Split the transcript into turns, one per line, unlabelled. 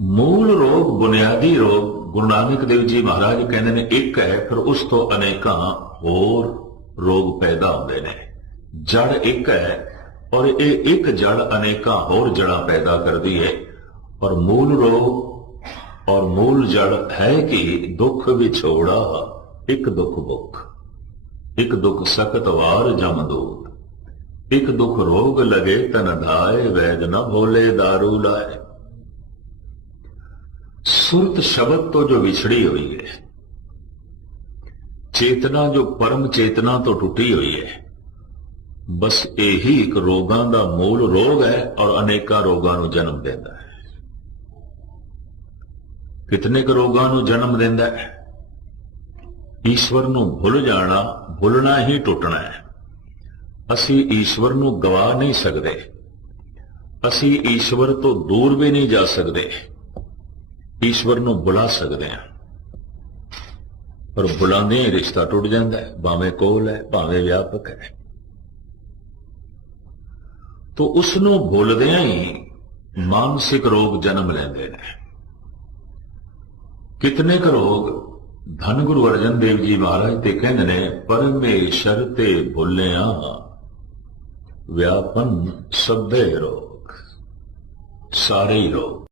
ਮੂਲ ਰੋਗ, ਬੁਨਿਆਦੀ ਰੋਗ, ਗੁਰੂ ਨਾਨਕ ਦੇਵ ਜੀ ਮਹਾਰਾਜ ਕਹਿੰਦੇ ਨੇ, ਇੱਕ ਹੈ, ਫਿਰ ਉਸ ਤੋਂ ਅਨੇਕਾਂ ਹੋਰ ਰੋਗ ਪੈਦਾ ਹੁੰਦੇ ਨੇ। ਜੜ ਇੱਕ ਹੈ ਔਰ ਇਹ ਇੱਕ ਜੜ ਅਨੇਕਾਂ ਹੋਰ ਜੜਾਂ ਪੈਦਾ ਕਰਦੀ ਹੈ। ਔਰ ਮੂਲ ਰੋਗ ਔਰ ਮੂਲ ਜੜ ਹੈ ਕਿ ਦੁੱਖ ਵਿਛੋੜਾ, ਇੱਕ ਦੁੱਖ ਭੁੱਖ, ਇੱਕ ਦੁੱਖ ਸਖਤ ਵਾਰ ਜਮ ਦੂਰ, ਇੱਕ ਦੁੱਖ ਰੋਗ ਲਗੇ ਤਨ ਧਾਏ, ਵੈਦ ਨ ਭੋਲੇ, ਦਾਰੂ ਲਾਏ। ਸੁਰਤ ਸ਼ਬਦ ਤੋਂ ਜੋ ਵਿਛੜੀ ਹੋਈ ਹੈ, ਚੇਤਨਾ ਜੋ ਪਰਮ ਚੇਤਨਾ ਤੋਂ ਟੁੱਟੀ ਹੋਈ ਹੈ, ਬਸ ਇਹੀ ਇੱਕ ਰੋਗਾਂ ਦਾ ਮੂਲ ਰੋਗ ਹੈ ਔਰ ਅਨੇਕਾਂ ਰੋਗਾਂ ਨੂੰ ਜਨਮ ਦਿੰਦਾ ਹੈ। ਕਿਤਨੇ ਕੁ ਰੋਗਾਂ ਨੂੰ ਜਨਮ ਦਿੰਦਾ ਹੈ? ਈਸ਼ਵਰ ਨੂੰ ਭੁੱਲ ਜਾਣਾ, ਭੁੱਲਣਾ ਹੀ ਟੁੱਟਣਾ ਹੈ। ਅਸੀਂ ਈਸ਼ਵਰ ਨੂੰ ਗਵਾ ਨਹੀਂ ਸਕਦੇ। ਅਸੀਂ ਈਸ਼ਵਰ ਤੋਂ ਦੂਰ ਵੀ ਨਹੀਂ ਜਾ ਸਕਦੇ। ਈਸ਼ਵਰ ਨੂੰ ਬੁਲਾ ਸਕਦੇ ਹਾਂ। ਪਰ ਬੁਲਾਉਂਦੇ ਹੀ ਰਿਸ਼ਤਾ ਟੁੱਟ ਜਾਂਦਾ ਹੈ। ਭਾਵੇਂ ਕੋਲ ਹੈ, ਭਾਵੇਂ ਵਿਆਪਕ ਹੈ। ਤੋ ਉਸ ਨੂੰ ਭੁੱਲਦਿਆਂ ਹੀ ਮਾਨਸਿਕ ਰੋਗ ਜਨਮ ਲੈਂਦੇ ਨੇ। ਕਿਤਨੇ ਕੁ ਰੋਗ? ਧੰਨ ਗੁਰੂ ਅਰਜਨ ਦੇਵ ਜੀ ਮਹਾਰਾਜ ਤੇ ਕਹਿੰਦੇ ਨੇ, ਪਰਮੇਸ਼ਰ ਤੇ ਭੁੱਲਿਆ ਵਿਆਪਨ ਸਭੇ ਰੋਗ, ਸਾਰੇ ਹੀ ਰੋਗ।